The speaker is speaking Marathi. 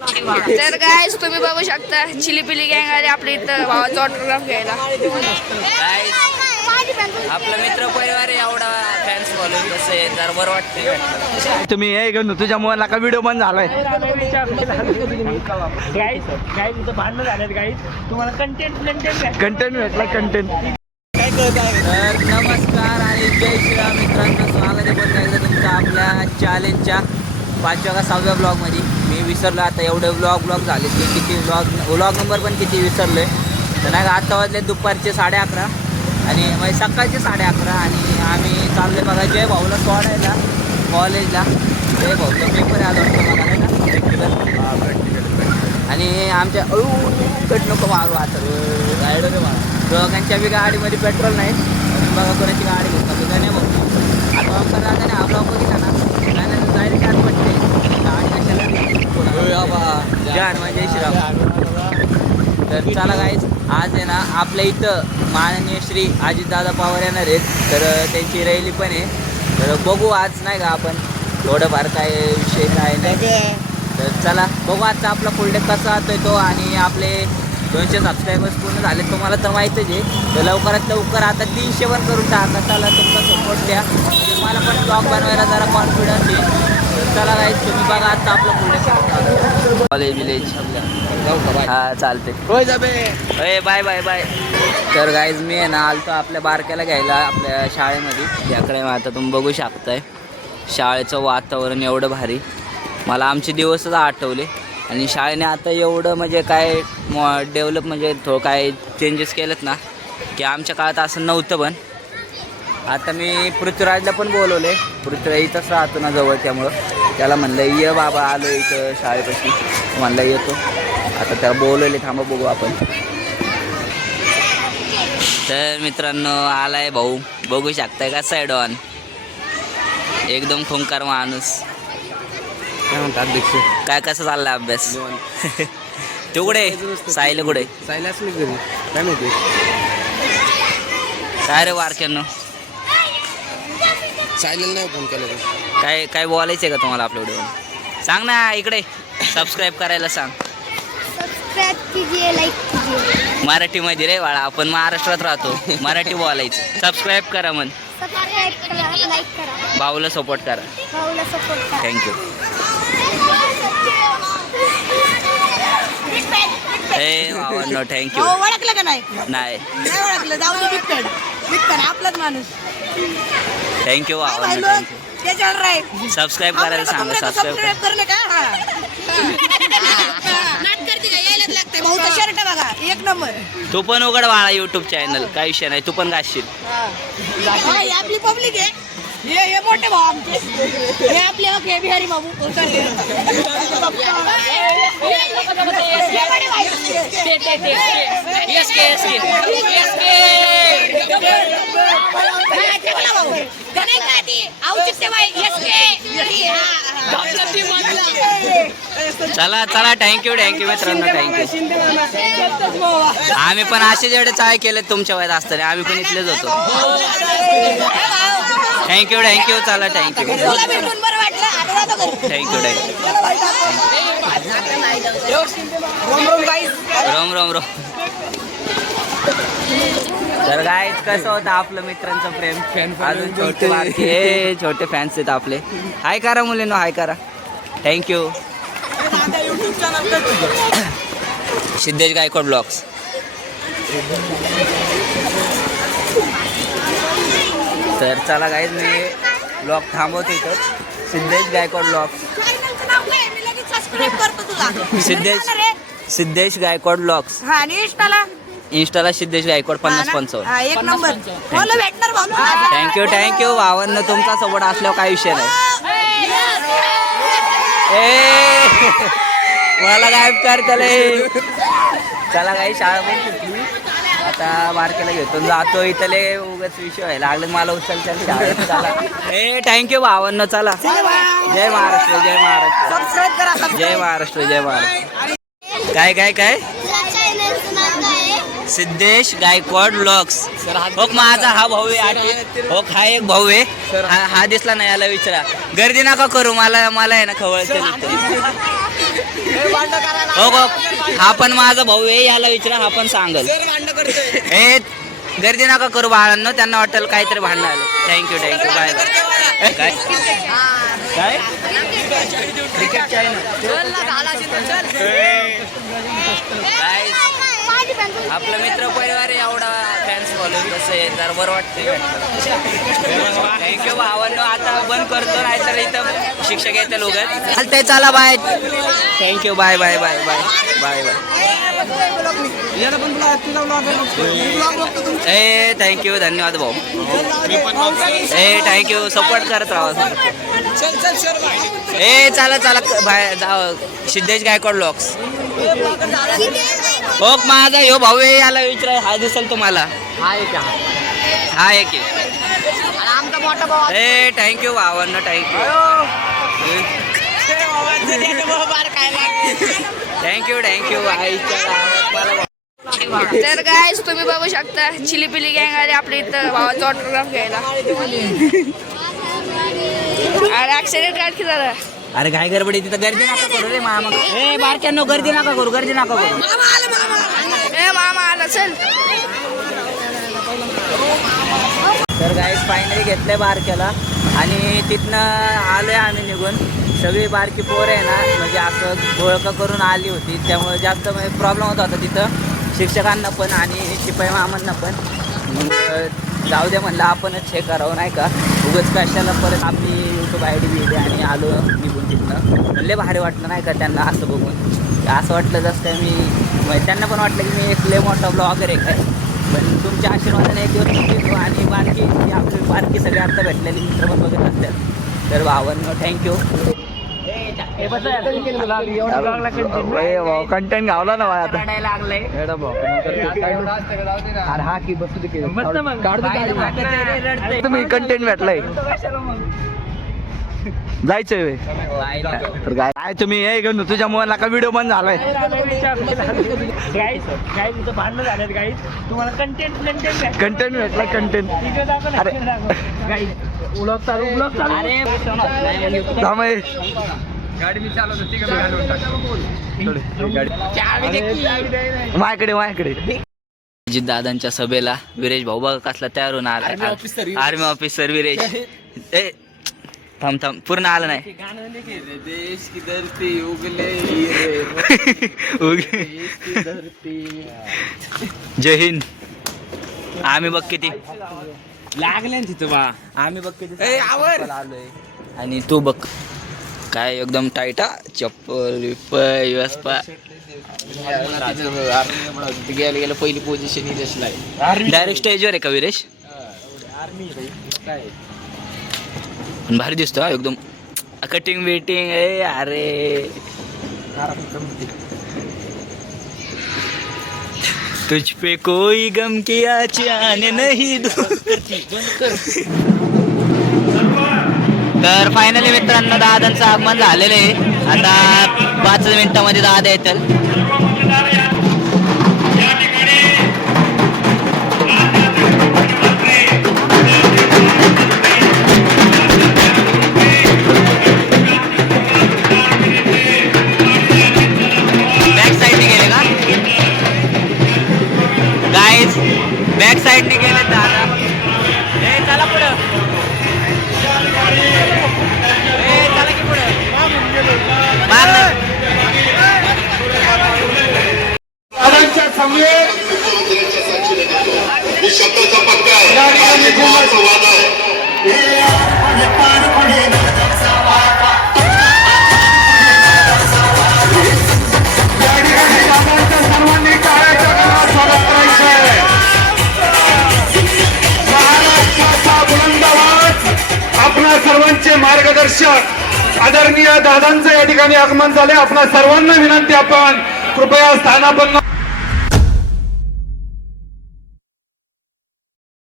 तर गाईज तुम्ही बघू शकता चिलीपिली गँग आली आपल्या इथं भावाचा ऑटोग्राफ घ्यायला. आपला मित्र परिवार एवढा फॅन्स फॉलोइंग कसं आहे जर बरं वाटते. तुम्ही हे घेऊन तुझ्या मुलाला का व्हिडिओ बंद झालाय. भांडणं झालेत गाईज. तुम्हाला कंटेंट भेटला कंटेंट. तर नमस्कार आणि जय श्रीराम मित्रांनो, स्वागत आहे पुन्हा एकदा तुमचं आपल्या चॅलेंजच्या 5व्या का 6व्या ब्लॉगमध्ये. मी विसरलो आता एवढे ब्लॉग झाले की किती व्लॉग नंबर पण किती विसरलो आहे. तर नाही का आता वाजले दुपारचे 11:30 आणि म्हणजे सकाळचे 11:30 आणि आम्ही चालले बघा जय भाऊला सोडायला कॉलेजला. जय भाऊचा पेपर आला होता मला नाही का प्रॅक्टिकल. आणि आमच्या पेट नको मारू आता गाडी मला दोघांच्या बी गाडीमध्ये पेट्रोल नाही. बघा कोणाची गाडी घेतला तुझा नाही बघतो आता वापर राहता नाही आपला बघितला ना नाही जायला काय पडते गाडी कशाला जान म्हणजे श्रीराम. तर चला गाईज आज आहे ना आपल्या इथं माननीय श्री अजितदादा पवार येणार आहेत. तर त्यांची रॅली पण आहे. तर बघू आज नाही का आपण थोडंफार काय विषय काय नाही. तर चला बघू आजचा आपला फुल डे कसा होतोय तो. आणि आपले 200 सबस्क्रायबर्स पूर्ण झाले तुम्हाला तर माहीतच आहे. तर लवकरात लवकर आता 300 पण करून टाका. चला तुमचा सपोर्ट द्या म्हणजे मला पण ब्लॉग बनवायला जरा कॉन्फिडन्स येईल. तर चला गाईज तुम्ही बघा आजचा आपला फुल डे कॉलेज विलेज हा चालते. Bye bye bye. तर गाईज मी आहे ना आलतो आपल्या बारक्याला घ्यायला आपल्या शाळेमध्ये. याकडे आता तुम्ही बघू शकताय शाळेचं वातावरण एवढं भारी. मला आमचे दिवसच आठवले. आणि शाळेने आता एवढं म्हणजे काय डेव्हलप म्हणजे थोडं काय चेंजेस केलेत ना की आमच्या काळात असं नव्हतं. पण आता मी पृथ्वीराजला पण बोलवले. पृथ्वीराज इथंच राहतो ना जवळ त्यामुळं त्याला म्हणलं ये बाबा आलो इथं शाळेपाशी. म्हणलं येतो आता त्याला बोलवले थांबा बघू आपण. तर मित्रांनो आलाय भाऊ बघू शकताय का साईड ऑन एकदम खुंकार माणूस. काय म्हणतात अध्यक्ष काय कसं चाललाय अभ्यास. तू कुठे साहिल कुठे सायलाच मी घरी काय माहिती काय रे वारक्यानं सायलेला नाही फोन केला. काय काय बोलायचं आहे का तुम्हाला आपल्या व्हिडिओ सांग ना इकडे सबस्क्राईब करायला सांग. सबस्क्राईब कीजिए, लाईक कीजिए. मराठीमध्ये रे बाळा आपण महाराष्ट्रात राहतो मराठी बोलायचं. सबस्क्राईब करा म्हण सबस्क्राईब करा, लाईक करा, भाऊला सपोर्ट करा. भाऊला सपोर्ट करा. थँक्यू. ए भावांनो थँक्यू. ओळखलं का नाही नाही नाही ओळखलं जाऊ दे. विकत आपलाच माणूस थँक्यू काय भावांनो भाई थँक्यू. त्याच्यावर राहील सबस्क्राईब करायला सांगा. सबस्क्राईब करा. करले का नाट करते का यायलाच लागतंय. भाऊचा शर्ट बघा एक नंबर. तू पण उघड बाळा यूट्यूब चॅनल काही विषय नाही. तू पण गाशील. ही आपली पब्लिक आहे. हे मोठे भाऊ आमचे हे आपले ओके बिहारी बाबू चला चला थँक्यू मित्रांनो थँक्यू. आम्ही पण असे जेवढे चाळे केले तुमच्या वयात असताना आम्ही पण इथलेच होतो. थँक्यू चला थँक्यू रोम रोम रोम. तर काय कसं होतं आपलं मित्रांचं प्रेम. अजून छोटे फॅन्स आहेत आपले. हाय करा मुलींनो हाय करा. थँक्यू. सिद्धेश गायकवाड ब्लॉग्स. तर चला गाईज मी ब्लॉग थांबवतो इथं. सिद्धेश गायकवाड ब्लॉग्स. सिद्धेश गायकवाड ब्लॉग्स. हा आणि इंस्टाला सिद्धेश गायकवाड 50-55. एक नंबर मला भेटणार भाऊ. थँक्यू भावांना तुमचा सपोर्ट असल्यावर काही विषय नाही. ए मला गायब कर त्याला. चला काही शाळा पण सुटली आता बारकेला घेतो जातो. इथले उगाच विषय व्हायला लागले मला उचलच्या शाळेत. चला ए थँक्यू भावांना. चला जय महाराष्ट्र जय महाराष्ट्र सबस्क्राईब करा. जय महाराष्ट्र जय महाराष्ट्र. काय काय काय सिद्धेश गायकवाड ब्लॉग्स. हो माझा हा भाऊ आहे. हो हा एक भाऊ आहे. हा दिसला नाही याला विचारा. गर्दी नका करू मला आहे ना खवळते. हो हो हा पण माझा भाऊ आहे, याला विचारा हा पण सांगल. ए गर्दी नका करू बाळांनो, त्यांना वाटेल काहीतरी भांडण आलं. Thank you bye bye. काय काय क्रिकेट आपलं मित्र परिवार एवढा फॅन्स फॉलोइंग कसं आहे तर बरं वाटतं. थँक्यू भावांनो, आता बंद करतो नाही तर इथं शिक्षक येते लोक चालतंय. चला bye. Thank you bye bye bye bye bye bye. ए थँक्यू धन्यवाद भाऊ. ए थँक्यू सपोर्ट करत राहा. ए चला चला बाय जाऊ. सिद्धेश गायकवाड ब्लॉग्स हो माझा ह्यो भाऊ आहे, याला विचारा हा दिसेल तुम्हाला. हा एक ए थँक्यू भावांना थँक्यू थँक्यू आईच्या. तर गाईज तुम्ही बघू शकता चिलीपिली गँग आली आपल्या इथं भावाचा ऑटोग्राफ घ्यायला. अरे ऍक्सिडेंट काय की झालं. अरे काय गडबडी तिथं गर्दी नका करू रे मामा. ए बारक्यांनो गर्दी नका करू ए मामा आला चल. तर गाईस फायनली घेतलंय बारक्याला आणि तिथनं आलोय आम्ही निघून. सगळी बारकी पोरं आहे ना म्हणजे असं ओळख करून आली होती, त्यामुळे जास्त म्हणजे प्रॉब्लेम होत होता तिथं शिक्षकांना पण आणि शिपाई मामांना पण. जाऊ दे म्हणलं आपणच हे करावं नाही का, उगाच कशाला परत आपली यूट्यूब आय डी दिली आणि आलो निघून तिथनं. म्हणले भारी वाटलं नाही का त्यांना असं बघून. असं वाटलं जसं काय मी त्यांना पण वाटलं की मी एक लय मोठा ब्लॉगर आहे काय. पण तुमच्या आशीर्वादाने एक दिवस शिकलो आणि आपली बारकी सगळे आत्ता भेटलेली मित्र पण बघत असतात. तर भावांनो थँक्यू. कंटेंट गावला ना आता लागलंय हा की बसू तुम्ही कंटेंट भेटलाय जायचंय वे. तर काय तुम्ही हे घेऊन तुझ्या मोबाईल का व्हिडिओ बंद झालाय. गाईज भांडणं झालेत गाईज. तुम्हाला कंटेंट भेटला कंटेंट. अरे ब्लॉग चालू गाडी मी चालवतो माझ्याकडे अजित दादांच्या सभेला विरेश भाऊ बघा कसला तयार होऊन आला. Army officer Viresh. ए थांब पूर्ण आलं नाही. देश की धरती उगले जय हिंद. आम्ही बघ किती लागले तिथं बा. आम्ही बघ किती आलोय आणि तू बघ काय एकदम टाईट. चप्पल गेलं पहिली पोझिशन डायरेक्ट स्टेजवर आहे का विरेश. भारी दिसतो एकदम कटिंग वेटिंग. ए अरे तुझ पे कोई गम की आने नहीं दो. तर फायनली मित्रांनो दादांचं आगमन झालेलं आहे. आता 5 मिनिटामध्ये दादा येतील. बॅक साईडने गेले का गाईज. बॅक साईडने गेले दादा. ए चला पुढं. शब्दाचा पक्का सर्वांनी टाळ्याच्या गजरात स्वागत करायचं आहे. महाराष्ट्राचा बुलंद आवाज आपणा सर्वांचे मार्गदर्शक आदरणीय दादांचं या ठिकाणी आगमन झाले. आपणा सर्वांना विनंती आपण कृपया स्थानापन्न